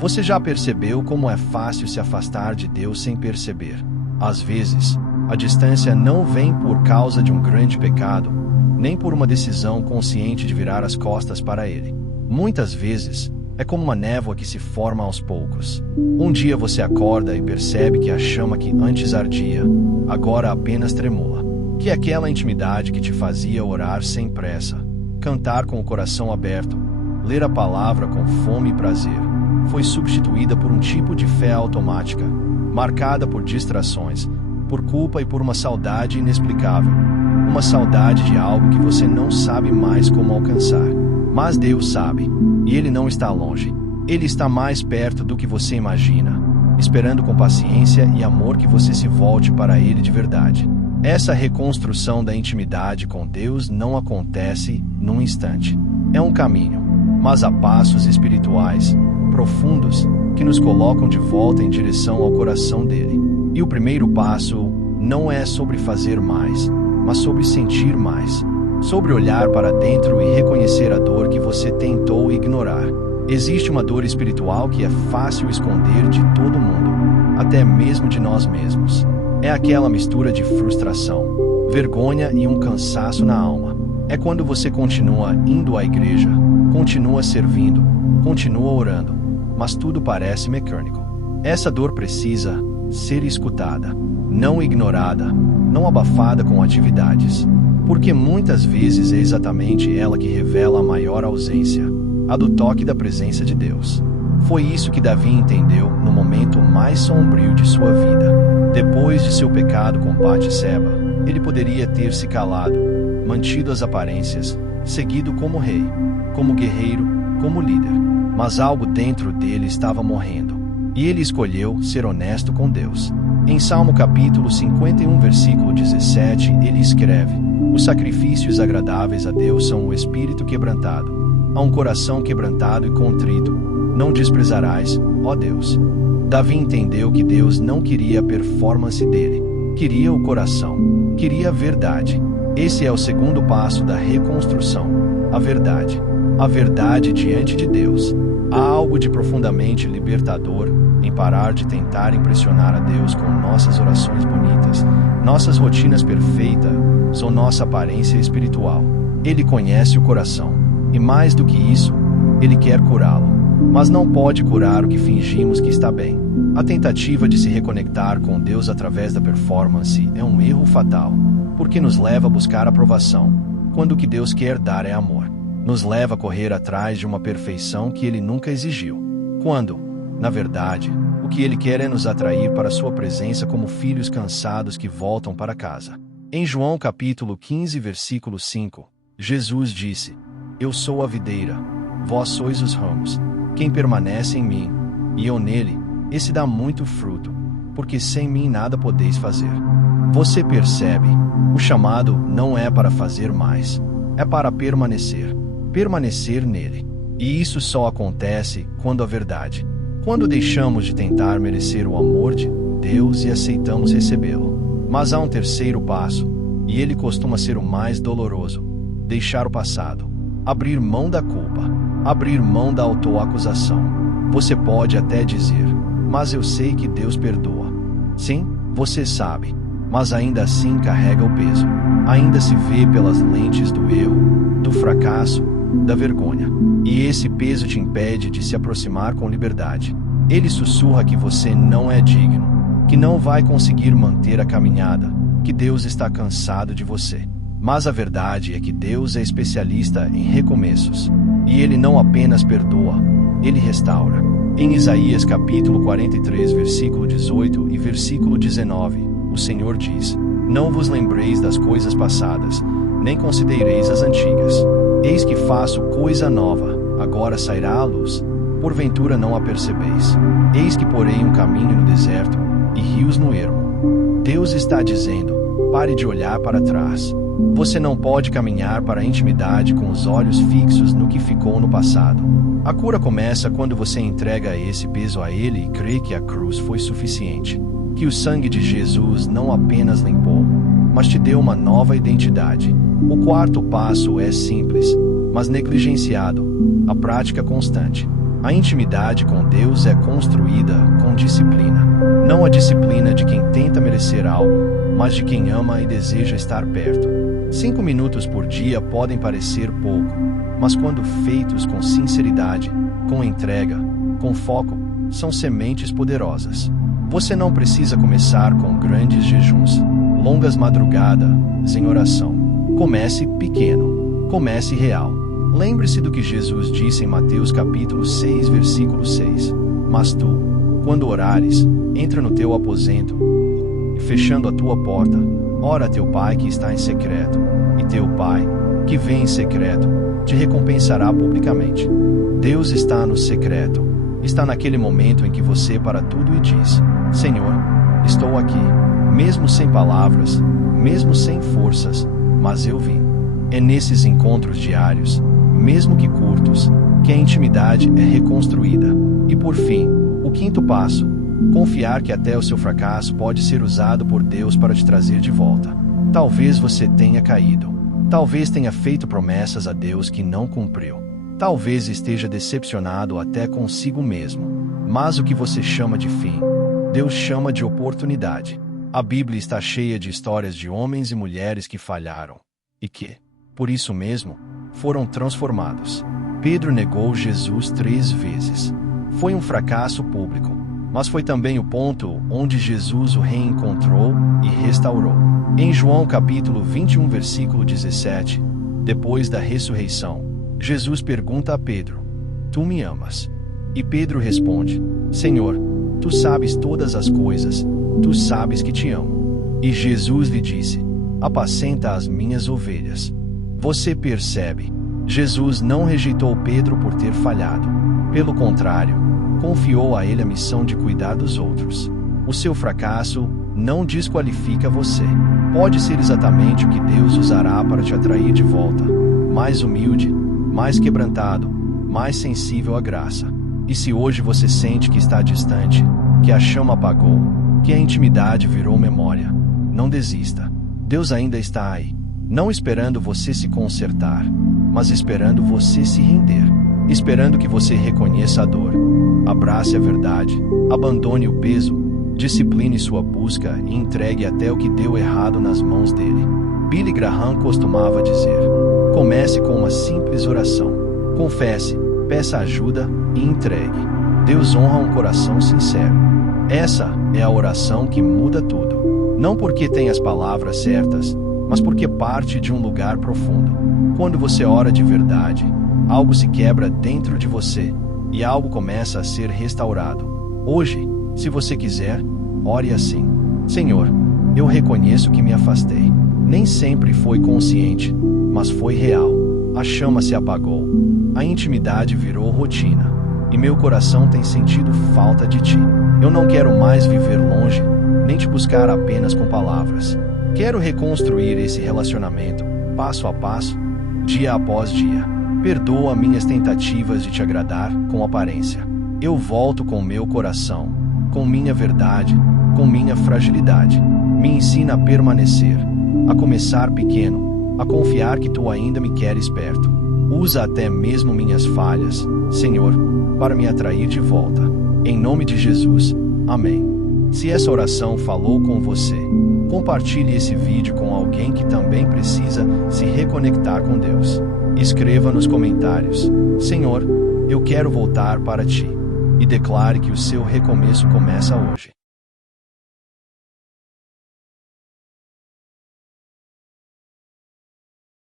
Você já percebeu como é fácil se afastar de Deus sem perceber? Às vezes, a distância não vem por causa de um grande pecado, nem por uma decisão consciente de virar as costas para Ele. Muitas vezes, é como uma névoa que se forma aos poucos. Um dia você acorda e percebe que a chama que antes ardia, agora apenas tremula. Que aquela intimidade que te fazia orar sem pressa, cantar com o coração aberto, ler a palavra com fome e prazer, foi substituída por um tipo de fé automática, marcada por distrações, por culpa e por uma saudade inexplicável. Uma saudade de algo que você não sabe mais como alcançar. Mas Deus sabe, e Ele não está longe. Ele está mais perto do que você imagina, esperando com paciência e amor que você se volte para Ele de verdade. Essa reconstrução da intimidade com Deus não acontece num instante. É um caminho, mas há passos espirituais, profundos, que nos colocam de volta em direção ao coração dele. E o primeiro passo não é sobre fazer mais, mas sobre sentir mais. Sobre olhar para dentro e reconhecer a dor que você tentou ignorar. Existe uma dor espiritual que é fácil esconder de todo mundo, até mesmo de nós mesmos. É aquela mistura de frustração, vergonha e um cansaço na alma. É quando você continua indo à igreja, continua servindo, continua orando, mas tudo parece mecânico. Essa dor precisa ser escutada, não ignorada, não abafada com atividades. Porque muitas vezes é exatamente ela que revela a maior ausência, a do toque da presença de Deus. Foi isso que Davi entendeu no momento mais sombrio de sua vida. Depois de seu pecado com Batseba, ele poderia ter se calado, mantido as aparências, seguido como rei, como guerreiro, como líder. Mas algo dentro dele estava morrendo. E ele escolheu ser honesto com Deus. Em Salmo capítulo 51, versículo 17, ele escreve: os sacrifícios agradáveis a Deus são o espírito quebrantado. A um coração quebrantado e contrito, não desprezarás, ó Deus. Davi entendeu que Deus não queria a performance dele, queria o coração, queria a verdade. Esse é o segundo passo da reconstrução, a verdade. A verdade diante de Deus. Há algo de profundamente libertador em parar de tentar impressionar a Deus com nossas orações bonitas, nossas rotinas perfeitas ou nossa aparência espiritual. Ele conhece o coração, e mais do que isso, Ele quer curá-lo. Mas não pode curar o que fingimos que está bem. A tentativa de se reconectar com Deus através da performance é um erro fatal, porque nos leva a buscar aprovação, quando o que Deus quer dar é amor. Nos leva a correr atrás de uma perfeição que Ele nunca exigiu, quando, na verdade, o que Ele quer é nos atrair para sua presença como filhos cansados que voltam para casa. Em João capítulo 15, versículo 5, Jesus disse: eu sou a videira, vós sois os ramos. Quem permanece em mim, e eu nele, esse dá muito fruto, porque sem mim nada podeis fazer. Você percebe, o chamado não é para fazer mais, é para permanecer nele. E isso só acontece quando a verdade, quando deixamos de tentar merecer o amor de Deus e aceitamos recebê-lo. Mas há um terceiro passo, e ele costuma ser o mais doloroso: deixar o passado, abrir mão da culpa, abrir mão da autoacusação. Você pode até dizer: mas eu sei que Deus perdoa. Sim, você sabe, mas ainda assim carrega o peso. Ainda se vê pelas lentes do erro, do fracasso, da vergonha. E esse peso te impede de se aproximar com liberdade. Ele sussurra que você não é digno, que não vai conseguir manter a caminhada, que Deus está cansado de você. Mas a verdade é que Deus é especialista em recomeços. E Ele não apenas perdoa, Ele restaura. Em Isaías capítulo 43, versículo 18 e versículo 19, o Senhor diz: não vos lembreis das coisas passadas, nem considereis as antigas. Eis que faço coisa nova, agora sairá à luz. Porventura não a percebeis. Eis que porei um caminho no deserto, e rios no ermo. Deus está dizendo: pare de olhar para trás. Você não pode caminhar para a intimidade com os olhos fixos no que ficou no passado. A cura começa quando você entrega esse peso a Ele e crê que a cruz foi suficiente. Que o sangue de Jesus não apenas limpou, mas te deu uma nova identidade. O quarto passo é simples, mas negligenciado: a prática constante. A intimidade com Deus é construída com disciplina. Não a disciplina de quem tenta merecer algo, mas de quem ama e deseja estar perto. 5 minutos por dia podem parecer pouco, mas quando feitos com sinceridade, com entrega, com foco, são sementes poderosas. Você não precisa começar com grandes jejuns, longas madrugadas em oração. Comece pequeno. Comece real. Lembre-se do que Jesus disse em Mateus capítulo 6, versículo 6. Mas tu, quando orares, entra no teu aposento e, fechando a tua porta, ora a teu Pai que está em secreto, e teu Pai, que vem em secreto, te recompensará publicamente. Deus está no secreto. Está naquele momento em que você para tudo e diz: Senhor, estou aqui, mesmo sem palavras, mesmo sem forças, mas eu vim. É nesses encontros diários, mesmo que curtos, que a intimidade é reconstruída. E por fim, o 5º passo: confiar que até o seu fracasso pode ser usado por Deus para te trazer de volta. Talvez você tenha caído. Talvez tenha feito promessas a Deus que não cumpriu. Talvez esteja decepcionado até consigo mesmo. Mas o que você chama de fim, Deus chama de oportunidade. A Bíblia está cheia de histórias de homens e mulheres que falharam e que, por isso mesmo, foram transformados. Pedro negou Jesus 3 vezes. Foi um fracasso público, mas foi também o ponto onde Jesus o reencontrou e restaurou. Em João capítulo 21, versículo 17, depois da ressurreição, Jesus pergunta a Pedro: Tu me amas? E Pedro responde: Senhor, tu sabes todas as coisas, tu sabes que te amo. E Jesus lhe disse: Apacenta as minhas ovelhas. Você percebe? Jesus não rejeitou Pedro por ter falhado. Pelo contrário, confiou a ele a missão de cuidar dos outros. O seu fracasso não desqualifica você. Pode ser exatamente o que Deus usará para te atrair de volta. Mais humilde, mais quebrantado, mais sensível à graça. E se hoje você sente que está distante, que a chama apagou, que a intimidade virou memória, não desista. Deus ainda está aí, não esperando você se consertar, mas esperando você se render, esperando que você reconheça a dor, abrace a verdade, abandone o peso, discipline sua busca e entregue até o que deu errado nas mãos dele. Billy Graham costumava dizer: comece com uma simples oração. Confesse, peça ajuda e entregue. Deus honra um coração sincero. Essa é a oração que muda tudo. Não porque tem as palavras certas, mas porque parte de um lugar profundo. Quando você ora de verdade, algo se quebra dentro de você e algo começa a ser restaurado. Hoje, se você quiser, ore assim: Senhor, eu reconheço que me afastei. Nem sempre foi consciente, mas foi real. A chama se apagou. A intimidade virou rotina. E meu coração tem sentido falta de ti. Eu não quero mais viver longe, nem te buscar apenas com palavras. Quero reconstruir esse relacionamento, passo a passo, dia após dia. Perdoa minhas tentativas de te agradar com aparência. Eu volto com meu coração, com minha verdade, com minha fragilidade. Me ensina a permanecer, a começar pequeno, a confiar que tu ainda me queres perto. Usa até mesmo minhas falhas, Senhor, para me atrair de volta. Em nome de Jesus, amém. Se essa oração falou com você, compartilhe esse vídeo com alguém que também precisa se reconectar com Deus. Escreva nos comentários: Senhor, eu quero voltar para ti. E declare que o seu recomeço começa hoje.